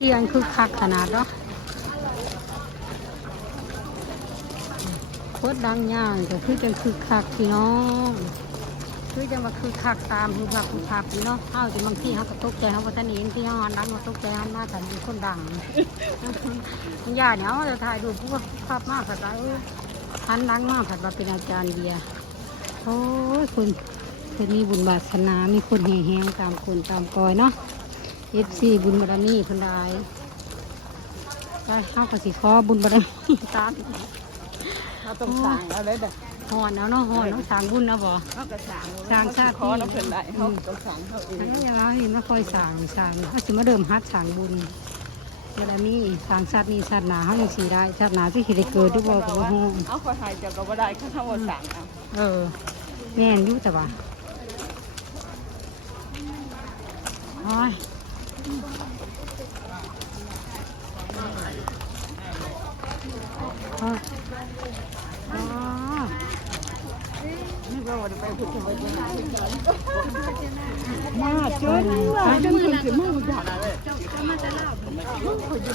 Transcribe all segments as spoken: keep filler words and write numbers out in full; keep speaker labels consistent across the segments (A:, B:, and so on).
A: ที่อันคือคักขนาดเนาะโคตรดังย่างก็คือจังคือคักพี่น้องคือจังว่าคือคักตามคือคักคือคักพี่เนาะเฮาจะบางทีเฮาก็ตกใจเฮาบ่ทันเห็นที่เฮาดังมาตกใจเฮามาแต่เป็นคนดังมันย่าเนี่ยเฮาจะถ่ายรูปผู้ภาพมากผัดว่าเออทันดังมากผัดว่าเป็นอาจารย์เบียร์โอ้ยคุณคือมีบุญบาสนา มีคนแห่แหงตามคนตามกอยเนาะเอฟซีบุญบารมีคนใดก็เข้ากับสิขอบุญบารมีตาม
B: เราต้องสั่งเอาเลยเด้อ
A: หอนเอาเนาะหอนเนาะสางบุญเอาบ่
B: เขาก็สั่ง
A: สางชาติ
B: ขอเราเพิ่นได้เขาต้องสั่งเขาเอง
A: ทั้งนี้เราเห็นว่าคอยสางสางเขาสิมาเดิมฮัดสางบุญบารมีสางชาตินี้ชาติหนาเขายังสีได้ชาติหนาที่คิดได้เกิดด้วยบ่กับว่าห้อง
B: เอาคนไทยเจ้าก็บ่ได้เขาทำว่าสั่งเอา
A: เออแม่นอยู่แต่ว่าโอ้ยอ๋อ
B: นี่ก็ว่าไปพูดถึงว่าจะมาเจอมาจนถึงถึงมือจัดเลยมาจะเล่าเมื่อเห็น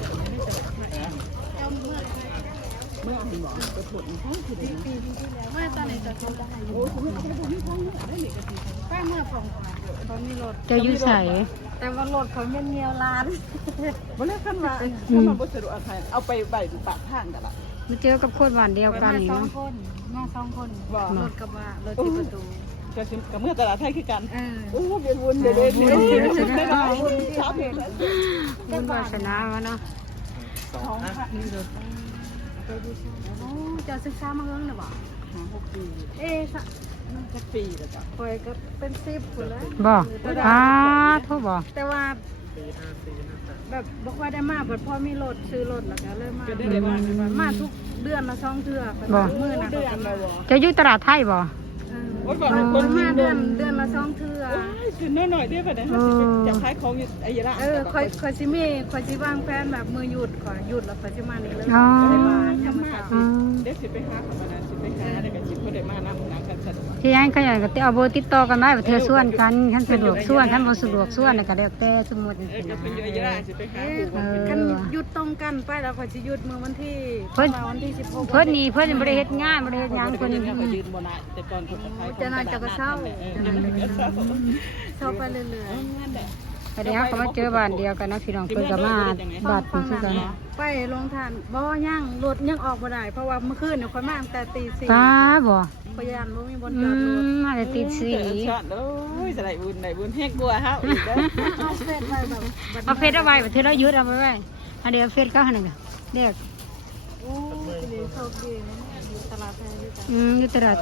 B: บอกกระถุนเขาคือปีที่แล้วเมื่อตอนไหนจะทำได้โอ้ยผมไม่ได้ดูที่เขาเนี่ยได้เหล็กกระถิ่นป้าเมื่อสองเขามีรถ
A: จะยุ่ใส่
B: แต่ว่ารถเขาเงี้ยเงี้ยร้านบ่ได้ขั้นมาขั้นมาบ่สะดวกอะไรเอาไปใบปากทางกันละ
A: มาเจอกับคนหวานเดียวกัน
B: สอ
A: เนาะ
B: งคนมาสองคนรถกระบะรถที่ประตูก็สิกับเมื่อตลาดไทยคือกันโอ้เบียนวนเดี๋ยวเดี๋ยวเดี๋ยวเดี๋ยวเดี๋ยวชอบเห็น
A: บุญวาสนาวะเนาะ
B: สองนี่รถ
A: โอ้จะศึกษามาเฮิงน่ะบ่
B: หาหกปีเอ๊ะมันจะปีแล้วจ้ะคอยก็เป็นสิบคนแล้ว
A: บ่อ้าโทษบ่
B: แต่ว่าแบบบอกว่าได้มาเปิดพ่อมีรถซื้อรถแล้วก็เลยมามาทุกเดือนละสองเทื่อบ่มื้อน่ะเดือนละบ่
A: จะอยู่ตลาดไทยบ่
B: คนมาเดือนเดือนละสองเทื่อคือน้อยๆเด้อบัดนี้เฮาสิไปจับขายของอยู่ไอ้ยะละเออค่อยค่อยสิมีค่อยสิวางแผนแบบมื้อหยุดก่อนหยุดแล้วค่อยสิมานี่เลยได้มายามมื้อเช้าเดี๋ยวสิไปหาเขามานะสิไปหาได้ก็สิบ่ได้มานำนำกันสะดวก
A: ที่ยังขยันก็เอาเบอร์ติดต่อกันไว้ว่าเธอส่วนกันคันสะดวกส่วนคันบ่สะดวกส่วนก็แล้วแต่สมมุติ
B: เออก็เป็นอยู่ไอ้ยะละสิไปหากันหยุดตรงกันไปแล้วค่อยสิหยุดมื้อวันที่วันที่สิบหก
A: เพิ่นนี่เพิ่นบ่ได้เฮ็ดงานบ่ได้เฮ็ดหยังเพิ่น
B: ก็ยืนบ่ได้แต่ก่อนเพิ่นก็ขายของ
A: จะน่าจะก็เศร้า
B: เศร้าไปเรื่อย
A: ๆแต่เดี๋ยวเขามาเจอบ้านเดียวกันนะพี่น้องเพิ่นก็มาบาดเพิ่นคือกัน
B: ไปลงทานบ่ย่างรถยังออกบ่ได้เพราะว่าเมื่อคืนเนี่ยค่อยมาตั้งแต่ตีสี่
A: ป้าบ่
B: พยานบ่มีบนจอดรถ
A: มาแต่ตีสี่
B: โอ้ยจะได้บุญได้บุญแฮกกลัวเฮาอีกเด้อเอาเฟซไว้แบบ
A: เอาเฟซเอาไว้บัดเทื่อเราหยุดเอาไว้ไว้อันเดี๋ยวเฟซเขาหั่นน่ะเด็ก
B: โอ้ยโชคดีอยู่ตลาดไทยอยู่จ้ะ
A: อืมอยู่ตลาด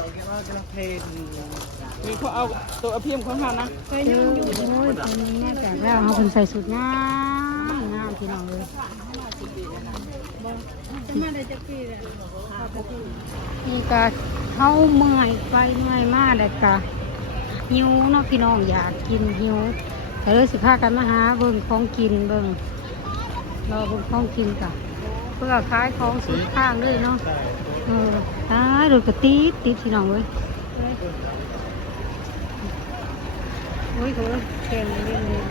B: มีเขาเอาตัวอภิมของเฮานะเคยยังอยู่
A: โอ้ยคนนี้แน่แต่แล้วเฮาเพิ่นใส่สุดงามงามพี่น้องเลย
B: มาได้จักปีแล้ว
A: นี่ก็เฮาเมื่อยไปเมื่อยมาแล้วก็หิวเนาะพี่น้องอยากกินหิวก็เลยสิพากันมาหาเบิ่งของกินเบิ่งรอเบิ่งของกินก่ะเพื่อขายของสีข้างเลยเนาะเออตายรถก็ติดติดพี่น้องเว้ยโอ้ยเขาแข่งเล่นเลย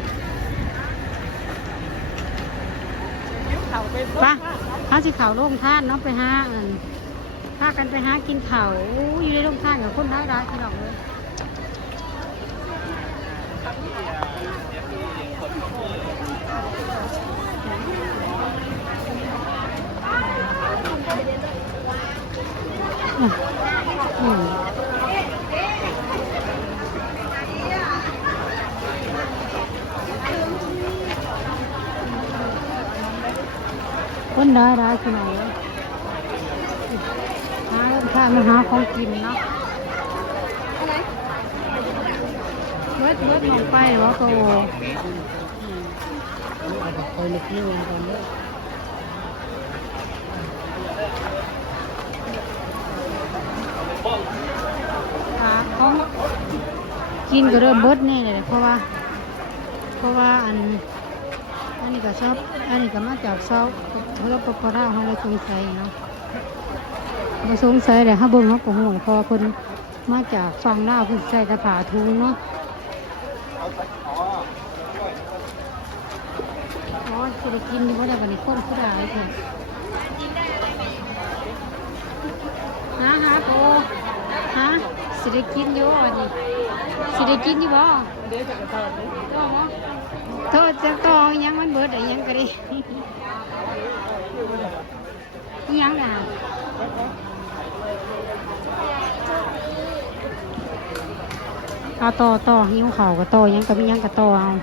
A: ป่ะเขาสิเขาโล่งท่านเนาะไปหาเอินพากันไปหากินเขาอยู่ในโล่งท่านกับคนร้ายร้ายพี่น้องเลยอืมคนร้ายร้ายพี่น้องเลยหาข้ามาหาของกินเนาะเบิดเบิดมองไปว่าก็คอยลึกนี่ก่อนเลยของกินก็เริ่มเบิดแน่เลยเพราะว่าเพราะว่าอันอันนี้ก็ชอบอันนี้ก็มาจากซอกเพราะปปราเขาเลยสงสัยเนาะมาสงสัยแต่ถ้าเบิ่งเขาก็ห่วงพอคนมาจากฟังเล่าคนใส่กระผาทุงเนาะโอ้อ๋อจะได้กินดีเพราะเดี๋ยววันนี้คนผู้ใดเถอะฮะฮะโอ้ฮะสิได้กินอยู่อันนี้สิได้กินอยู่บ่
B: เดี๋ยวจะกระทอนเลย
A: โทษจะต่อยังมันเบิดอะไรยังก็ได้ยังอ่ะเอาต่อต่อหิ้วเข่าก็ต่อยังก็มียังก็ต่อเอา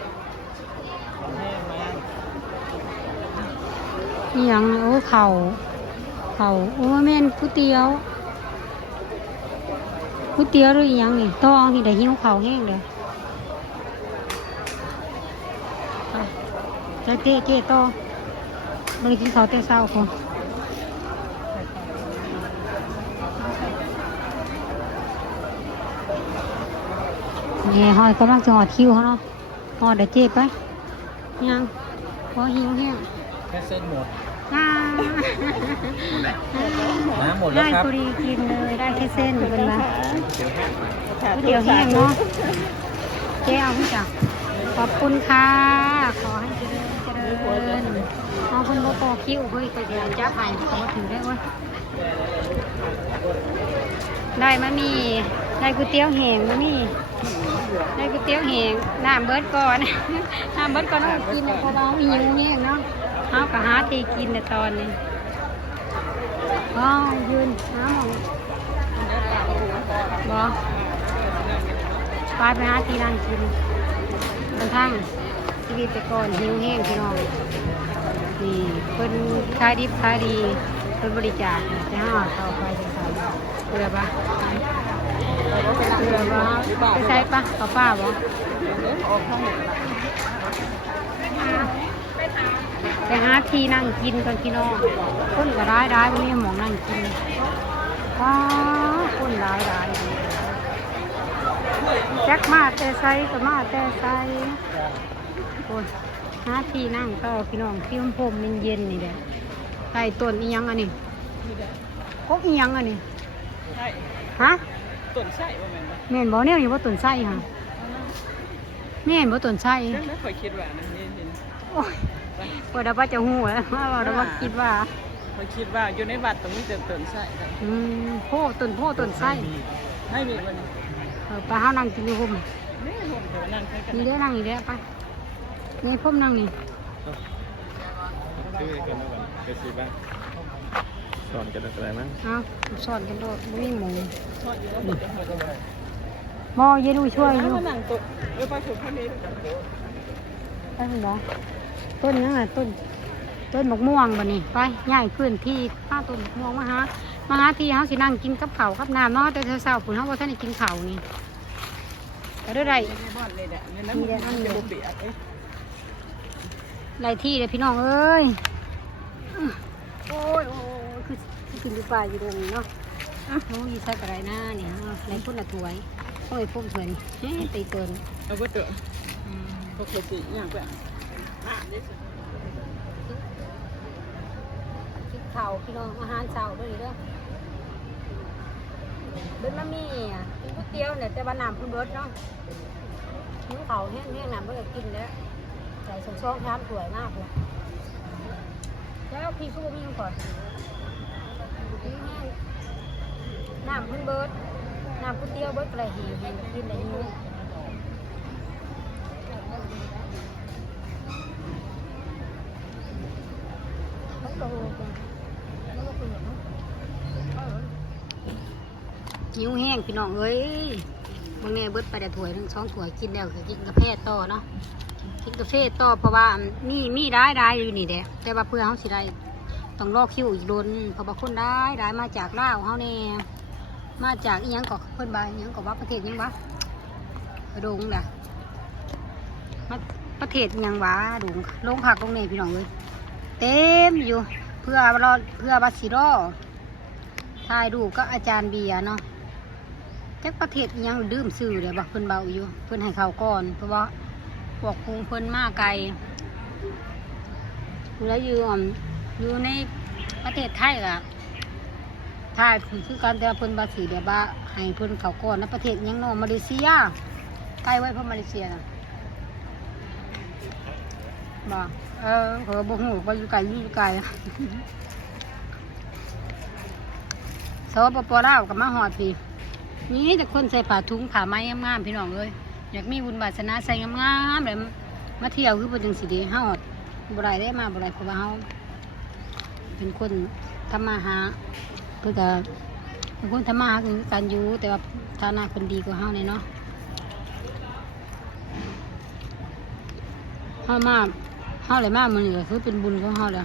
A: นี่ยังโอ้เข่าเข่าโอ้แม่นก๋วยเตี๋ยวก๋วยเตี๋ยวหรืออีหยังนี่ต่อที่ได้หิ้วเข่าแห้งเลยเจ๊เจ๊เจ๊ต่อไม่ได้กินข้าวแต่เช้าคนนี่หอยกำลังจะหอดคิวเขาเนาะหอดเดี๋ยวเจ๊ไปยังพอหิวแห้ง
C: แค่เส้นหมด
A: อ่า
C: น้ำหมดแล้ว
A: ได้
C: ครับ
A: พอดีกินเลยได้แค่เส้นเป็นละ
C: เดี๋ยวแห้ง
A: ก๋วยเตี๋ยวแห้งเนาะเจ๊เอาพี่จักขอบคุณค่ะขอให้เจริญเจริญเอาคนโบโตคิวเฮ้ยก๋วยเตี๋ยวจ้าไผ่เขามาถือได้เว้ยได้มะมีได้ก๋วยเตี๋ยวแห้งมะมีได้ก๋วยเตี๋ยวแห้งน้ำเบิดก่อน น้ำเบิดก่อนต้องกินเพราะเรามีหิวแห้งเนาะเอากะหาทีกินแต่ตอนนี้อ๋อยืนน้ำมองบอไปไปหาทีนั่งกินบนทางชีวิตแต่ก่อนหิวแห้งพี่น้องนี่เพิ่นขายดิบขายดีเพิ่นบริจาคจะห้าเข้าไปจะใส่เรือปะเรือปะไปใส่ปะเอาป้าบ่
B: ออกข้างหนึ่ง
A: ไปหาที่นั่งกินกันพี่น้องคนก็ร้ายร้ายวันนี้หมองนั่งกินว้าคนร้ายร้ายแจ็คมาแต่ใส่ก็มาแต่ใส่คนหาที่นั่งต่อพี่น้องที่มันพรมมันเย็นนี่แหละใต้ต้นอีหยังอันนี้กกอีหยังอันนี้
B: ใช่
A: ฮะ
B: ต้นใช่ว่าแม่น
A: แม่นบ่เนี่ยอยู่ว่าต้นไส้ค่ะแม่นบ่ต้นไส้
B: จังได้คอยคิดว่านั่นนี่เห็น
A: โอ้ยพอดาว่าจะหูแล้วว่าดาว่าคิดว่า
B: คอยคิดว่าอยู่ในวัดตรงนี้เต็มต้นใช่ครับ
A: อืมโพต้นโพต้นไส้
B: ให้มีมัน
A: เออไปห้านั่งกินอยู่พุ่ม
B: นี่รวมเดี๋ยวนั่นใช้กัน
A: นี่ได้นั่งนี่ได้ไปนี่พุ่มนั่งนี่
C: ซื้อกันแล้วกันไปซื้อบ้างสอนกันอะไรมั้ง
A: เอาสอนกันโดดบ่มีหมู
B: ทอดอยู่แล้วมันจะหมดเลย
A: หมอเย็นดูช่วยอยู่
B: ถ้านั่งตกเออไปถูกข้างนี้
A: ไปคุณหมอต้นนั่นน่ะต้นต้นมะม่วงบ่นี่ไปย้ายพื้นที่ป้าต้นมะม่วงมาหามาหาที่เฮาสินั่งกินกับข้าวกับน้ำเนาะแต่เช้าๆพุ่นเฮาบ่ทันได้กินข้าวนี่ก็ได้ได้
B: ในบ้านเลยแหละในนั้นมันจะบุบเบียดเอ้ย
A: หลายที่เลยพี่น้องเอ้ยโอ้ยโอ้ยคือคือขึ้นอยู่ป่าอยู่ตรงนี้เนาะอ่ะโอ้ยใส่กระไรหน้าเนี่ยในพุ่นละถวยโอ้ยพุ่มถวยเฮ้ยตีเกิน
B: เอาไปเถอะปกติอย่างแบบอ่ะนี่
A: คิดเข่าพี่น้องอาหารเช้าด้วยเด้อเบิดมามีอ่ะกินก๋วยเตี๋ยวเนี่ยแต่ว่าน้ำเพิ่นเบิดเนาะหิวเข่าแห้งๆน้ำเบิดกินแล้วใส่ช่องๆชามถวยมากเลยแล้วพี่สู้พี่ยังก่อนน้ำเพิ่นเบิดน้ำก๋วยเตี๋ยวเบิดกระหิวกินอะไรหิวหิวแห้งพี่น้องเอ้ยบางแน่เบิดไปแต่ถ้วยทั้งสองถ้วยกินแล้วก็กินกาแฟต่อเนาะกินกาแฟต่อเพราะว่ามีมีได้ได้อยู่นี่แหละแต่ว่าเพื่อเขาสิได้ต้องรอคิวอีกล้นเพราะว่าคนได้ได้มาจากลาวเขาแน่มาจากอีหยังก็เพิ่นบาอีหยังก็ว่าประเทศหยังวะกระดงน่ะมาประเทศหยังวะดงลงผักลงเนี่ยพี่น้องเอ้ยเต็มอยู่เพื่อรอเพื่อบัสซิรอถ่ายรูปก็อาจารย์เบียร์เนาะจักประเทศอิหยังดื่มสื่อเลยบอกเพิ่นเบาอยู่เพิ่นให้เขาก่อนเพราะว่าพวกคุงเพิ่นมาไกลแล้วอยู่อ่อมอยู่ในประเทศไทยอะถ่ายคือการแต่เพิ่นบาสีเดียบาให้เพิ่นเขาก่อนแล้วประเทศอิหยังเนาะมาเลเซียใกล้ไว้เพราะมาเลเซียนะบ่เออเขาบ่ฮู้ว่าอยู่ไกลอยู่ไกลสปปลาวก็มาฮอดพี่นี่แต่คนใส่ผ้าถุงผ้าไหมงามๆพี่น้องเอ้ยอยากมีบุญวาสนาใส่งามๆเลยมาเที่ยวคือเพิ่นจังสิดีเฮาบ่ได้ได้มาบ่ได้เพราะว่าเฮาเป็นคนทำมาหาเพิ่นก็เป็นคนทำมาหาคือกันอยู่แต่ว่าฐานะคนดีกว่าเฮาแน่เนาะเฮามาเฮาเลยมามื้อนี้ก็คือเป็นบุญของเฮาแล้ว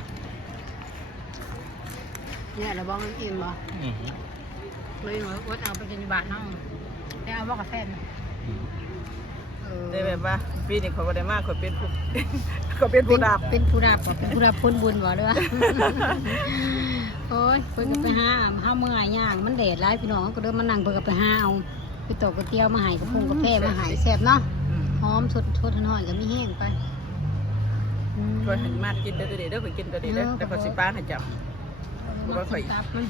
A: เนี่ยเราบอกอิ่มบ่
C: อืม
A: เลยอดเอาไปกินบ้านเฮาได้เอาบ่กาแฟนะเออ
B: ได้แบบว่าปีนี้เขาบ่ได้มากเขาเป็นผู้ เขาเป็นผู้ดับ
A: เป็นผู้รับบ่เป็นผู้รับพ้นบุญบ่เด้อ โอ้ยเพิ่นก็ไปหาเฮาเมื่อยย่างมันแดดหลายพี่น้องก็เดินมานั่งเพิ่นก็ไปหาเอาไปตกก๋วยเตี๋ยวมาให้กระพงกาแฟมาให้แซ่บเนาะหอมสดสดหน่อยก็มีแห้งไปอืม
B: ก็หันมากินตัวเดียวเด้อไปกินตัวเดียวเด้อแต่ก็สิป้าให้จับ บ่ว่าข่อย
A: ตับมัน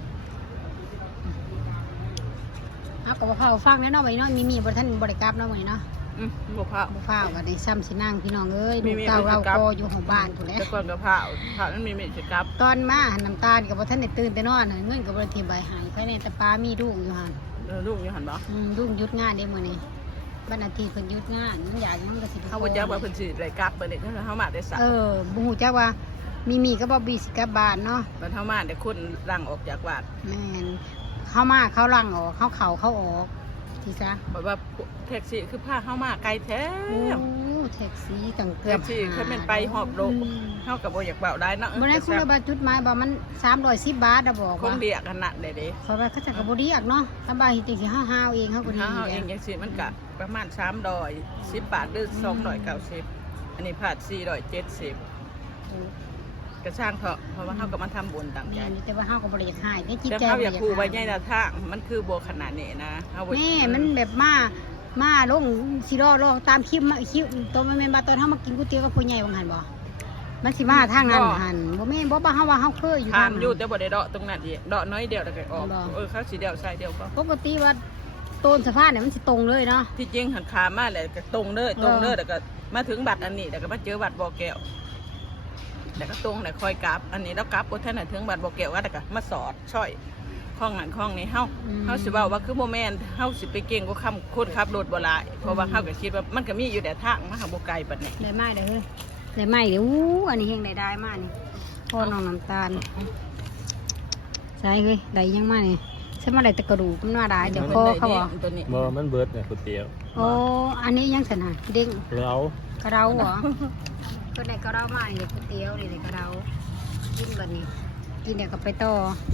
A: เอาก็บ่พาฟังแน่เนาะไว้เนาะมีมีบ่ทันบ่ได้กลับเนาะมื้อนี้เนาะ
B: อืมบ่พร้าว
A: บ่ฟ้าวก็ได้ซ้ำสินั่งพี่น้องเอ้ย
B: มี
A: ลูก
B: มี
A: เต้าเรา
B: บ่ได้กลับ
A: ก็อยู่ของบ้านพุ่นแหละ
B: แต่ก่อนก็พร้าวพร้าวนั้นมีมีสิกลับ
A: ตอนมาหันน้ำตาลกับว่าท่านได้ตื่นแต่นอนน่ะเงินกับบริทีใบหายภายในแต่ปลามีลูกอยู่หัน
B: เออลูกอยู่หั่นบ่
A: อืมลูกหยุดงานได้มื้อนี้วันอาทิตย์เพิ่นหยุดงานมันอยากหยังมันก็สิไป
B: เฮาบ่จักว่าเพิ่นสิได้กลับบ่ได้จังเฮามาได้สัก
A: เออบ่ฮู้จักว่ามีมีก็บ่บีสิกลับบ้านเนาะ
B: มันเฮามาได้คนลังออกจากวัด
A: แม่นเข้ามาเข้าลังออกเข้าเขาเข้าออกที่ซะ
B: แบบว่าแท็กซี่คือพาเฮามาไกลแท้
A: โอ้แท็กซี่ตั้งเกือ
B: แท็
A: บ
B: กซี่คือมันไปหอบโลก
A: อืม
B: เฮาก็บ่อยากเว้าได้เนาะ
A: บ่ได้คุณว่าจุดหมายบ่มันสามร้อยสิบบาทอะบอก
B: ค
A: ว่าง
B: เรียกขนาดใดเด้
A: ขอว่าเขาจะก็บ่เรียกเนาะถ้าบ่าเฮ็ดจังสิห้าวๆเองเฮาก็ดี
B: ถ้าเฮา
A: แห
B: เอ
A: ละ
B: งจังซี่มันก็ประมาณสามร้อยสิบบาทหรือสองร้อยเก้าสิบอันนี้พาดสี่ร้อยเจ็ดสิบก็ช่างเถอะเพราะว่าเฮาก็มาทำบุญต่างใจ
A: แม่นแต่ว่าเฮาก็บ่ได้อยากหายได้จิต
B: แต่
A: ใจ
B: เฮาอยากคู่ไว้
A: บ่
B: ใหญ่ละทางมันคือบ่ขนาดนี้นะเฮาบ่
A: แม่มันแบบมามาลงสิรอรอตามคลิปมาคลิปตัวมันแม่นบ่าตอนเฮามากินก๋วยเตี๋ยวกับผู้ใหญ่ว่าหั่นบ่มันสิมาทางนั้นหั่นบ่แม่นบ่ว่าเฮาว่าเฮาเคยอยู่
B: ถา
A: ทาม ง
B: อยู่แต่บ่ได้เดาะตรงนั้นอีกเดาะน้อยเดียวแล้วก็ออก
A: บ่
B: เออเขาสิเดียวใส่เดียวก็
A: ปกติว่าโตนสะพานเนี่ยมันสิตรงเลยเนาะ
B: ที่จริงหันขามาเลยก็ตรงเลยตรงเลย
A: เออ
B: แล้วก็มาถึงบัตรอันนี้แล้วก็มาเจอบัตรบ่อแก้วแล้วก็ตรงแล้วค่อยกลับ อันนี้แล้วกลับบ่ทันได้ถึงบัตรบ่อแก้วก็แล้วก็มาสอดช่อยข้องนั้นข้องนี้เฮาเฮาสิเว้าว่าคือบ่แม่นเฮาสิไปเก่งกว่าคำคนขับรถบ่หลายเพราะว่าเฮาก็คิดว่ามันก็มีอยู่แต่ทางมาหาบ่ไกลปานนี้
A: ได้ไม้ได้เฮ้ยได้ไม้เดี๋ยวอู้อันนี้เฮงได้ได้มากนี่พ่อน้องน้ำตาลใช่เฮ้ยได้ยังมานี่ใช่มาได้แต่กระดูกมันมาได้เดี๋ยวพ่อเขาบอก
B: ตัวนี้
C: บ่มันเบิดเนี่ยก๋วยเตี๋ยว
A: โอ้อันนี้ยังสนะเด้ง
C: เรา
A: กระเดาเหรอก็ได้กระเดามานี่ก๋วยเตี๋ยวนี่ได้กระเดากินแบบนี้กินเดี๋ยวก็ไปต่อ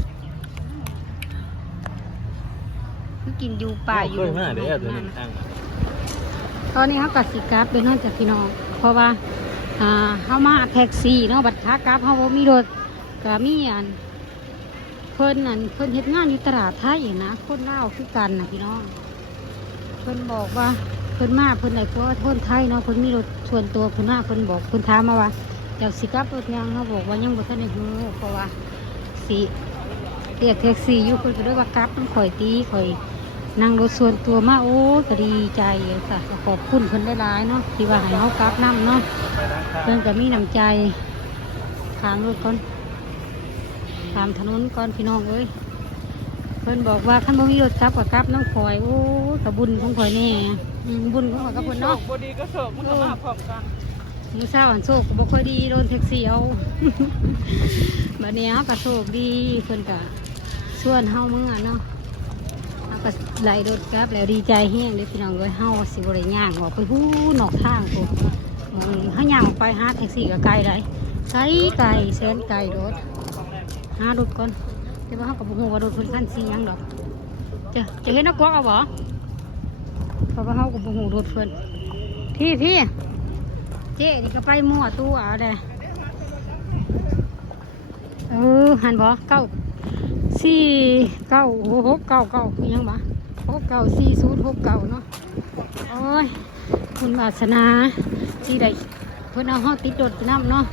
A: คือกินอยู่ป่าอยู่
C: เคยมาเด้อตัวนี้ทางมา
A: ตอนนี้เขากัดสิกราฟเป็นนอกจากพี่น้องเพราะว่าอ่าเขามาแท็กซี่เนาะบัตรค้ากราฟเขาบ่มีรถก็มีอันเพิ่นนั่นเพิ่นเฮ็ดงานอยู่ตลาดไทยนะคนลาวคือกันนะพี่น้องเพิ่นบอกว่าเพิ่นมาเพิ่นไหนเพราะว่าคนไทยเนาะเพิ่นมีรถส่วนตัวเพิ่นมาเพิ่นบอกเพิ่นถามมาว่าอยากสิกลับรถยังเขาบอกว่ายังบ่ทันได้ฮู้เพราะว่าสิเรียกแท็กซี่อยู่เพิ่นก็เลยว่ากลับมันข่อยตีข่อยนั่งรถส่วนตัวมาโอ้ก็ดีใจค่ะก็ขอบคุณเพิ่นหลายๆเนาะที่ว่าให้เฮากลับนํเนาะเพิ่นก็มีน้ำใจทางรถก่อนตามถนนก่อนพี่น้องเอ้ยเพิ่นบอกว่าคันบ่มีรถกลับก็กลับน้ำข่อยโอ้ก็บุญของข่อยแน่อืมบุญของข่อยกับเพิ่นเนาะ
B: บ่ดีก็โศกมันก็มาพร้อมกัน
A: มื้อเช้าอันโชคก็บ่ค่อยดีโดนแท็กซี่เอา บัดนี้เฮาก็โชคดีเพิ่นก็ชวนเฮามื้อเนาะเฮาก็ไหลรถกลับแล้วดีใจแฮงเด้อพี่น้องเอ้ยเฮาสิบ่ได้ย่างออกไปฮู้นอกทางพุ่นอืมเฮาย่างออกไปหาแท็กซี่ก็ไกลได้ไกลไกลแสนไกลรถหารถก่อนแต่ว่าเฮาก็บ่ฮู้ว่ารถเพิ่นคันสิหยังดอกจะจะเห็นนักกวักเอาบ่เพราะว่าเฮาก็บ่ฮู้รถเพิ่นพี่พี่เจ๊นี่ก็ไปมั่วตู้เอาเด้เออหันบ่เก้าสี่เก้าหกเก้าเก้าคือหยังบ่หกเก้าสี่ศูนย์หกเก้าเนาะโอ้ยคุณวาสนาที่ได้เพิ่นเอาเฮาติดรถไปนำเนาะ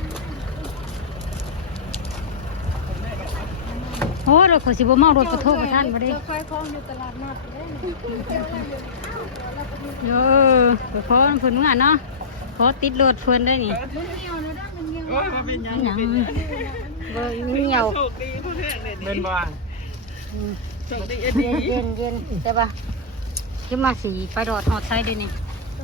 A: โอ้รถขอยสิบ่เมารถกระโทกกระทันบ่ได้
B: คอยคล้องอยู่ตลาดนัด
A: เออไปขอเพิ่นเมื่อเนาะขอติดรถเพิ่นได้นี่
C: โอ้ยมาเป็นยัง
A: หยัง
C: เป็น
A: เบิ่งเหนียว
C: โชคดีผู้แท้เลยเป็นบ่
A: อืม
C: โชคดีเอ็ด
A: เย็
C: ดี
A: นเย็นเย็นใช่ปะขึ้นมาสีไปดอดหอดไซด์ได้นี่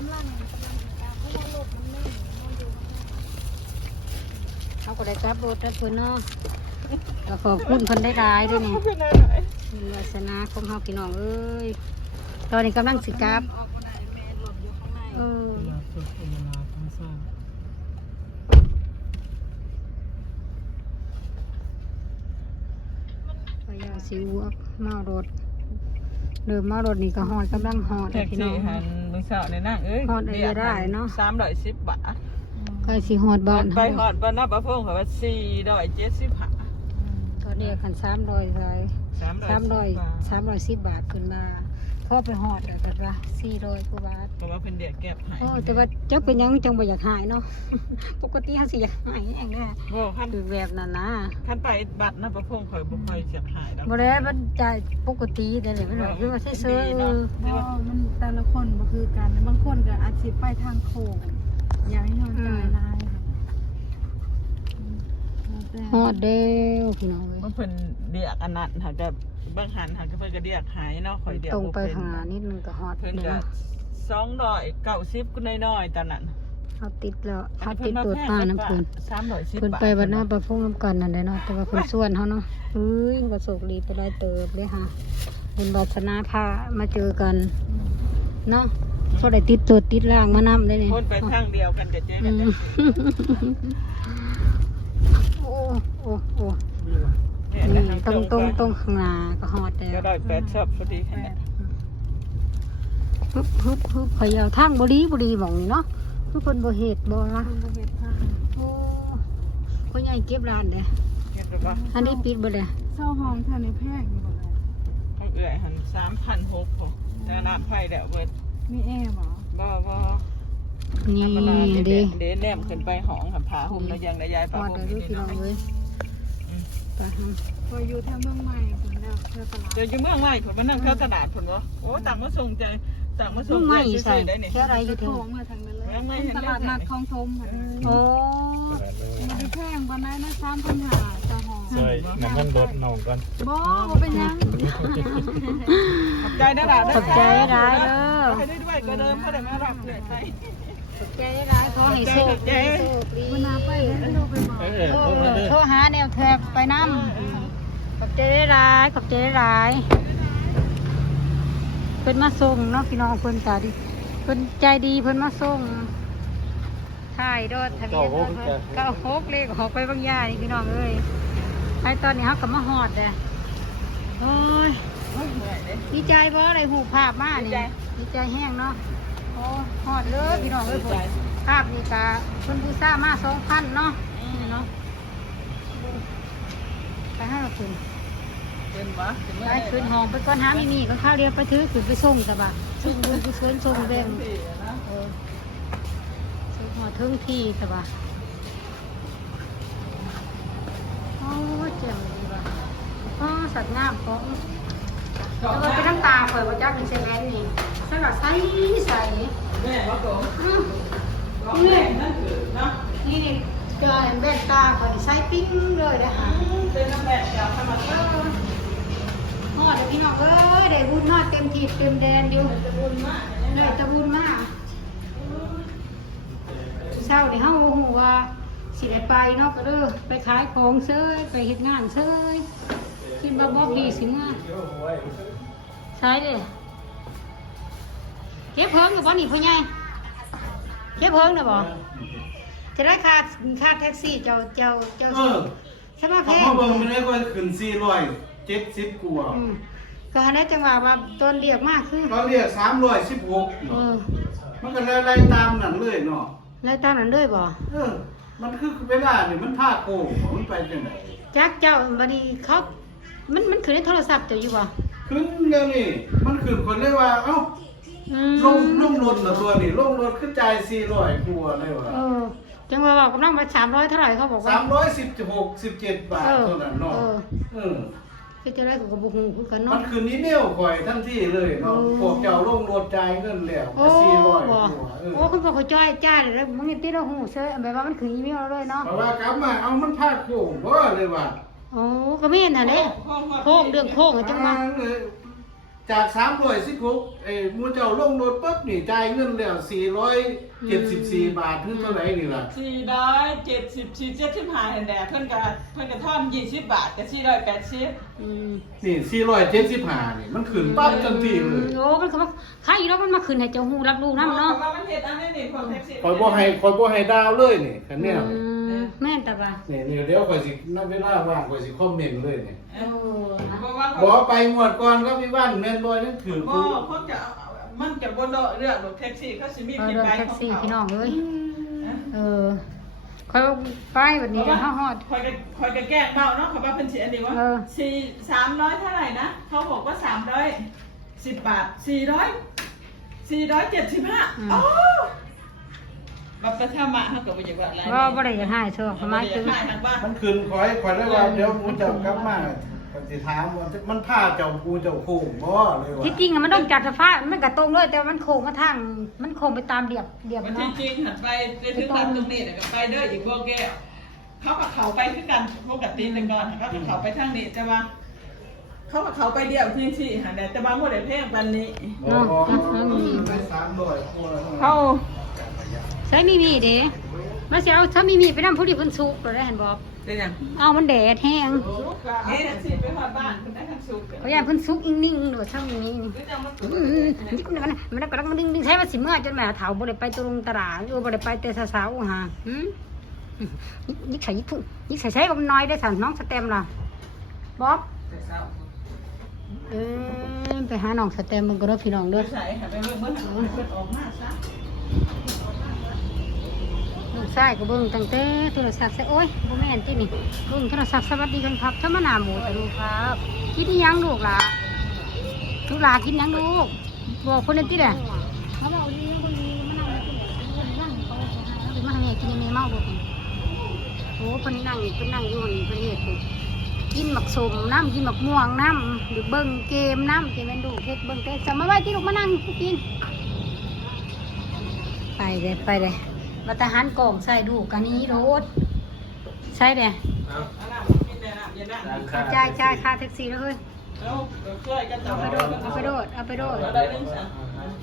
A: เขาก็ได้กลับรถแล้วเพิ่นเนาะแล้วขอบคุณเพิ่นได้รายด้วยนี่
C: เป็นอะไร
A: มีวาสนาของเฮาพี่น้องเอ้ยตอนนี้กำลังสิกลับ
B: ออกมาได้แม่หลบอยู่ข้างใน
A: เออพยาสิวกเมารถเดิมเมารถนี่ก็หอดกำลังหอด
C: แท็ก
A: พี่น้
C: ซี่
A: อง
C: หันมึงสาวในนั่งเอ้ย
A: ฮอดได้ได้เนาะ
C: สามร้อยสิบบาท
A: ใกล้สิหอดบ้าน
C: ไปหอดบ้านนับประพงเขาว่าสี่ร้อยเจ็ดสิบห้า
A: ตอนนี้คันสามร้อยใช่
C: สามร้อย
A: สามร้อย
C: สิบบาท
A: สามร้อยสิบบาทขึ้นมาพอไปหอดแล้วกันว่าสี่ร้อยกว่าบาท
C: เพราะว่าเป็นเด็กแก็บให้
A: โอ้แต่ว่าเจ้าเป็นหยังจังบ่อยากหายเนาะ ปกติเขาสิอยากหายเองแน่
C: โอ้ขั้น
A: คือแบบนั้นนะ
C: ขั้นไปบัตรนับประพงเขาบ่ค่อยเสียหายแล้ว
A: บ่ได้มันจ่ายปกติแต่เลยมันแบบคือว่าเซ่อๆเออ
B: บ่มันแต่ละคนบ่คือกันบางคนก็อาจสิไปทางโค้งอยากให้เฮาจ่ายหลาย
A: หอดเด้วพี่น้องเอ้ย
C: เมื่อเพิ่นเรียกอันนั้นหากับบางหันหากับเพิ่นก็เรียกหายเนาะข่อยเดียว
A: ตรงไป
C: บ่เน
A: ข้างหน้านิดนึงก็หอด
C: เพิ่น
A: เด้
C: ก็
A: ว
C: สองร้อยเก้าสิบกูน้อยๆตอนนั้น
A: เขาติดแล้วเขาติดตัวป้าน้ำเพิ่น
C: สามร้อยสิบ
A: เพิ่น
C: บาท
A: ไปวันหน้าประพงน้ำกันนั่นแหละเนาะแต่ว่าเพิ่นส่วนเขาเนาะเอ้ยก็โชคดีไปได้เติบเลยค่ะเป็นวาสนาพามาเจอกันเนาะพอได้ติดตัวติดล่างมานำได้นี่
C: คนไปทางเดียวกันกับเจ๊
A: อื
C: กัน
A: ม
C: จังซี่
A: โอ้โอ้โอ้
C: เนี่ย
A: นี่
C: ทาง
A: ตรงตรงต
C: ก็
A: รงข้างหน้าก็ฮอดแล้ว
C: ก็ได้แปดชอบพอดีแค่นั้น
A: ฮึบฮึบฮึบพะเยาทางบ่ดีบ่ดีหม่องนี้เนาะคือเพิ่นบ่เฮ็ดบ่ล่ะ
B: คนบ่เฮ็ดทาง
A: โอ้พ่อใหญ่เก็บร้านเด้
C: เห็นบ่
A: อันนี้ปิดเบ่เด้
B: เช่าห้องเท่าในแพงอยู่บ่แม่
C: เขาเอื้อยหันสามพันหกพอแต่น้ำไฟแล้วเบิด
B: มีแอร์บ่
C: บ่บ่
A: นี่
C: ธรรมดาเด็
A: เด้
C: เด้แนมขึ้นไปห้องหันผาห่มแล้วยังได้ยาย
A: ฮ
C: ผา
A: อด
C: ห่ม
A: แล้ว
C: นี่
A: พี่น้อง
C: เนาะ
A: เอ้ยไปหา
B: พออยู่ทางเมืองใหม่พุ่นแล้วเที่ยวตลาด
C: เดี๋ยวอยู่เมืองใหม่ผมมานั่งเข้าตลาดผมว่าโอ้ต่างมาส่งใจต่างมาส่
A: ลุ
C: ง
A: ง
C: ใจ
A: ไม่
C: ซื้
A: ใส่
C: อๆได้เนี่ย
A: แค่อะไรอยู่
B: โค้
A: ถึง
B: งมาทางนั้นเลย
C: เมืองใหม่เห็น
B: ต
C: แล้ว
B: ลาดนัดคลองทมค่ะ
A: โอ้
B: มีแพงปานนั้นนะสามพันห้าเจ้าห้อง
D: ใช่น้ำมันรถนองกัน
B: บ่บ่เป็นหยัง
C: ขอบใจนะล่ะ
A: ขอบใจได้เด้อ
C: ให้ได้ด้วยก็เดิมเขาได้มารับเลยใคร
A: ขอบใจได้ขอให้โชคดีโชคดี
B: มันน่าไปได้โทรไปบอก
D: เออ
A: เอ
D: โทรมา
A: อ
D: เด้อ
A: โทรหาแนวแทกไปนำขอบใจได้หลายขอบใจได้หลายเพิ่นมาส่งเนาะพี่น้องเพิ่นตาดีเพิ่นใจดีเพิ่นมาส่งถ่ายรถทะเบียนรถเพิ่นเก้าหกเลขออกไปบางย่านี่พี่น้องเอ้ยไอ้ตอนนี้เฮาก็มาฮอดเด้อโอ้ย
C: โอ้ยเหนื่อยเลย
A: ดีใจบ่ได้หูภาพมานี่ดีใจแห้งเนาะโอ้ฮอดเลยพี่น้องเอ้ยผมภาพนี่กะเพิ่นบูซ่ามาสองพันเนาะนี่เนาะไปให้เราขึ้น
C: เป็นวะเป็น
A: ไปขึ้นห้องไปก่อนหามีมีก็ข้าวเดียวไปถือขึ้นไปส่งแต่บ่าส่งบุญกุศลส่งแบ่งเออส่งหอถึงที่แต่บ่าโอ้เจ๋งดีว่ะอ๋อสัตว์งามของแล้วมันเป็นน้ำตาข่อยว่าจักเป็นเซเมนต์นี่สลัดใสใส
C: แม่มาก่อน
A: อืม
C: นี่นั่นคือเนาะ
A: นี่นี่เจอเห็นแว่นตาข่อยใสปิ้งเลยนะฮะ
C: เป็นน้ำแบบจากธรรม
A: เอ
C: ชาติ
A: อฮอดเดี๋ยวพี่น้องเอ้ยได้บุญฮอดเต็มที่เต็มแดนอยู่
C: จะบุญมาก
A: ได้แตะบุญมากเช้านี่เฮาบ่ฮู้ว่าสิได้ไปเนาะก็เด้อไปขายของเซยไปเฮ็ดงานเซยคิดว่าบ่ดีสิมาใช่เด้เก็บเพิ่งอยู่บ่นี่พ่อใหญ่เก็บเพิ่งน่ะบ่จะได้ค่าค่าแท็กซี่เจ้าเจ้าเจ้า
E: เอ
A: สิ
E: อ
A: ใช่ไหมแพ
E: เขา
A: ง
E: มาเบิ่งไม่ได้ก็ขึ้นสี่ร้อยเจ็ดสิบกว่า
A: อืมก็หันได้จังหวะว่าต้นเรียกมากคือ
E: เขาเรียกสามร้อยสิบหก
A: เออ
E: มันก็ไล่ๆตามนั่นเลยเนาะ
A: แล้วตามนั้นเลยบ่
E: เออ มันคือเวลาเนี่ยมันท่าโค้งมันไปจังไหน
A: จักเจ้าบัดนี้เขามันมันคือในโทรศัพท์เจ้าอยู่บ่
E: ขึ้นเดี๋ยวนี้มันขึ้นคนเลยว่า เอ้า
A: อืม
E: ลงลงรถเหรอตัวนี่ลงรถขึ้นใจายสี่ร้อยกว่าเลยว่ะ
A: เออจังหวะว่ากำลังมาสามร้อยเท่าไหร่เขาบอกว่า
E: สามร้อยสิบหกสิบเจ็ดบาท
A: เออ
E: เท่านั้นเนาะ
A: เออ
E: เออ
A: เฮ็ดจังได๋ก็บ่ฮู้คือกัน
E: มั
A: เนาะ
E: นคืนนี้เนี่ยข่อยทันทีเลยเนาะ
A: โอ้
E: พวกเจ้าลงรถจ่ายเงินแล้ว
A: โอ้
E: สี่ร้อย
A: บ่
E: ตัวเออ
A: โอ้คุณบอกเขาจ้อยจ้าเลยแล้วมึงนี่ติดเราหูเซยแบบว่ามันคืออีเมลเราเลยเนาะ
E: เพราะว่ากลับมาเอามันพาโค้งบ่เลยว่า
A: โอ้ก็ไม่เห็นน่ะเด้โค้งเรื่องโค้งอะจังว่า
E: จากสามร้อยสิบหกเอ้หมู่เจ้าลงรถปั๊บนี่จ่ายเงินแล้วสี่ร้อยเจ็ดสิบสี่บาทถึงเท่าไหร่นี่ล่ะ
C: สี่ร้อยเจ็ดสิบสี่เจ็ดสิบห้าเห็นแดดเพิ่นก็เพิ่นก็ทอนยี่สิบบาทแต่สี่ร้อยแปดสิบ
A: อืม
E: นี่สี่ร้อยเจ็ดสิบห้านี่มันขึ้นปั๊บทันทีเลย
A: โอ้มันก็ว่าค่าอยู่แล้วมันมาคืนให้เจ้าหูรับรู้นำเนาะ
C: ว่ามันเฮ็ดอันนี้นี่พวกแท็กซี่
E: ข่อยบ่ให้ข่อยบ่ให้ดาวเลยนี่คันเนี้ย
A: อืมแม่นแต่ว่า
E: นี่นี่เดี๋ยวข่อยสินับเวลาว่างข่อยสิคอมเมนต์เลยนี่
A: โอ้นะ
C: เพราะว่า
E: บ่ไปงวดก่อนก็มีบ้านแม่นบ่นั่นถือ
C: บ่
E: กู
C: เขาจะเอามันจะบ่เลาะเรื่องรถแท็กซี่เขาสิมี
A: เออ
C: ผิด
A: เดิน
C: ไป
A: แท็ก
C: ของ
A: ซี่
C: เขา
A: พี่น้องเอ้ยเออค่อยไปแบบนี้เดี๋ยวเฮาฮอด
C: คอยจะคอยจะแกล้งเมาเนาะเขาว่าเพิ่นสิอันนี้ว่า
A: เออ
C: สี่สามร้อยเท่าไหร่นะเขาบอกว่าสามร้อยสิบบาทสี่ร้อยสี่ร้อยเจ็ดสิบห้าอ๋อบัตรประชามาเขาก็บ่อยากว่าอะไร
A: ว่าบ่ได้อยากให้เชื่อทำไม
C: ถึ
A: ถึ
C: ง
A: ง
C: ทางบ้าน
E: มันขึ้นข่อยข่อยได้ว่าเดี๋ยวหมูเจ้ากลับมาก็สิถามว่ามันพาเจ้ากูเจ้าโค้งบ่เลยว่า
A: ที่จริงอะมันต้องจัดสภาพมันก็ตรงเลยแต่ว่ามันโค้งมาทางมันโค้งไปตามเรียบเรียบ
C: วัน
A: เนาะ
C: ที่จริงหันไปไปถึงบ้านตรงนี้แล้วก็ไปเด้ออีกบ่แก้วเขากับเขาไปคือกันปกติแต่ก่อนเขากับเขาไปทางนี้แต่ว่าเขากับเขาไปเดียวที่ที่หันแต่บางบ่ได้แพงปานนี้
E: บ่บ่ไปสามร้อยกว่าแล้ว
C: เขา
A: ใช้มีมีเด้มาสิเอาถ้ามีมีไปนำผู้ที่เพิ่นสุกเราได้เห็นบอก
C: เป็นหยัง
A: เอามันแดดแห้ง
C: นี่แท็กซี่ไปฮอดบ้านเพิ่นได้ทางสุก
A: เขาอยากเพิ่นสุกนิ่งๆหรือถ้ามีมีนี่
C: คือจังมัน
A: อืมมันมันก็ต้องดึงๆใช้ว่าสิเมื่อจนแม่เฒ่าบ่ได้ไปตรงตลาดเออบ่ได้ไปแต่สาวๆหาหืมยิกใส่ยิกพุ่งยิกใส่ใช้บ่มันน้อยได้สั่นน้องสแตมล่ะบ๊อบ
C: แต่เช้า
A: เออไปหาน้องสแตมมึงก็เด้อพี่น้อง
C: เด้
A: เด้
C: อ
A: อ
C: ใส่ค่ะไปเบิ่งเบิ่งหันเพิ่นออกมาซะ
A: ลูกชายก็เบิ่งตั้งแต่โทรศัพท์ซะโอ้ยบ่แม่นตินี่เบิ่งโทรศัพท์สวัสดีกันครับถ้ามาหน้าหมูจะดูครับกินอีหยังลูกล่ะลูกหลากินหยังลูกบอกคนนั้นติแหละเขาบอกดีคนนี้มานั่งกินเขาจะมาให้กินยังไงเมาบ่โอ้เพิ่นนั่งเพิ่นนั่งอยู่นี่เพิ่นเฮ็ดอยู่กินหมักสมน้ำกินหมักม่วงน้ำหรือเบิ่งเกมน้ำจะเป็นดูเฮ็ดเบิ่งแต่สมัยไว้ที่ลูกมานั่งกินไปเลยไปเลยมาทหารกองใส่ดูกันนี้รถใช่เด้
C: เอาน้ำกินได้น้ำเย็นน้ำ
A: จ่ายจ่ายค่าแท็กซี่แล้วเฮ้ย
C: เอาช่วยกันจับ
A: เอาไปโดดเอาไปโดดเอาไปโดด
C: เอาได้เรื่องสั่ง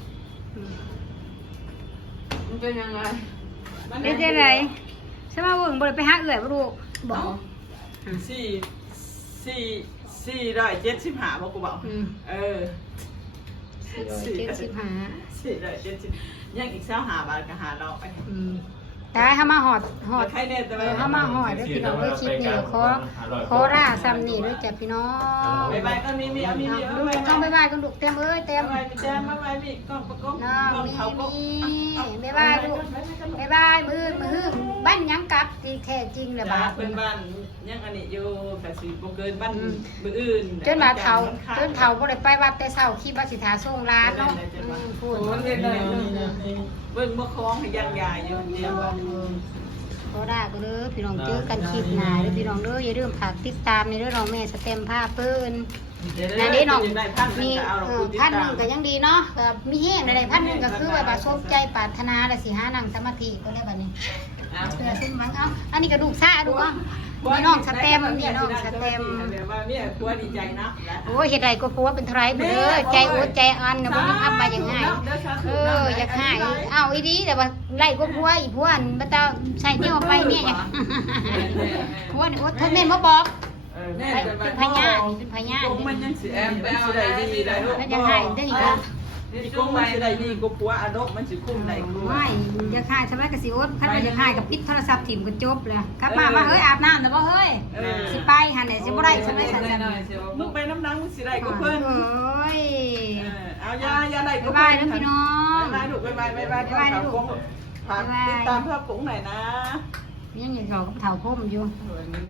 C: มันเป็นยังไง
A: เป็นจังไดใช่มาเบิ่งบ่ได้ไปหาเอื้อยบ่ลูกบอก
C: สี่สี่สี่ร้อยเจ็ดสิบห้าบอกกูบอก
A: อืม
C: เออ
A: สี่ร้อยเจ็ดสิบห้า
C: สี่ร้อยเจ็ดสิบยังอีกเช้าหาบาทก็หาเราไป
A: อืมตายเฮามาหอดหอด
C: ใครเนี่ยแต่
A: เอ
C: ว่า
A: อเฮามาหอดเด้อพี่น้องเด้อคลิปนี้ขอขอร่าซ้ำนี่เด้อจ้ะพี่น้อง
C: บายบายก็มีมีเอามีมี
A: ดูต้องบ๊ายบายกันลูกเต็มเอ้ยเต็ม
C: บายบายแจ้งบายบายมีกล้องประกบ
A: น้อง
C: กล้อง
A: มี
C: เขาก็
A: มีบ๊ายบายลูกบ๊ายบายมือมือบ้านหยังกลับที่แท้จริงแหละบาด
C: เป็นบ้านยังอันนี้อยู่แต่สิบ่เกินบ้านมืออื่น
A: จนบาดเฒ่าจนเฒ่าบ่ได้ไปวัดแต่เช้าคิดว่าสิทาส่งร้านเนาะอืมพู
C: โอ้
A: ด
C: ยเลยเบิ่งบ่คล้องให้ยังยายอยู่เดียว
A: ขอได้ก็เด้อพี่น้องเจอกันคลิปหน้าเด้อพี่น้องเด้ออย่าลืมฝากติดตามในเด้อน้องแม่สเต็มผ้าเปิ้นนั่นเด้น้องมีเออพันหนึงก็ยังดีเนาะก็มีแห้งได้พันหนึงก็คือว่าบาสมใจปรารถนาแล้วสิหานั่งสมาธิก็ได้บัดนี้เพื่อซึ่งมันเอาอันนี้ก็ลูกซ่าดูอ่ะนี่น้องสเต็มนี่น้องสเต็ม
C: ว่าเมียกลัวดีใจนะ
A: โอ้ยเฮ็ดไรก็กลัวเป็นไทรไปเด้อใจโอ้ใจอันน่ะบ่มีทำมาอย่างง่ายเอออยากหายเอาอีดีแต่ว่าไล่ก็กลัวอีพวนบ่ต้องใส่เที่ยวไปเนี่ยอยากกลัวนี่โอ้ทนแม่นบ่บอก
C: แม่
A: เป็นพญาเป็นพญา
C: คงมันยังสิแอมไปเอาได้ดีได้ลูก
A: แล้วจะหายได้อีกอ่ะ
C: นี่คงมันสิได้ดีก็ปัวอารมณ์มันสิคุ้มได้กู
A: ไม่อยากหายสมัยก็สิโอ๊ตคันว่าอยากหายก็ปิดโทรศัพท์ถิ่มก็จบเลยครับมามาเฮ้ยอาบน้ำแต่บ่เฮ้ยสิไปหั่นน่ะสิบ่ได้สมัยสั่น
C: มึงไปน้ำนังมึงสิได้ก็เพิ่น
A: โอ้ย
C: เอายายาได้ก็
A: บ๊ายบายนะพี่น้อง
C: บ๊ายบายลูกบ๊ายบายบ๊ายบายบ๊ายบายลูกฝากติดตามเพื่อปุ๋งหน่อยนะ
A: ยังอยู่เขากับเฒ่าพ่มอยู่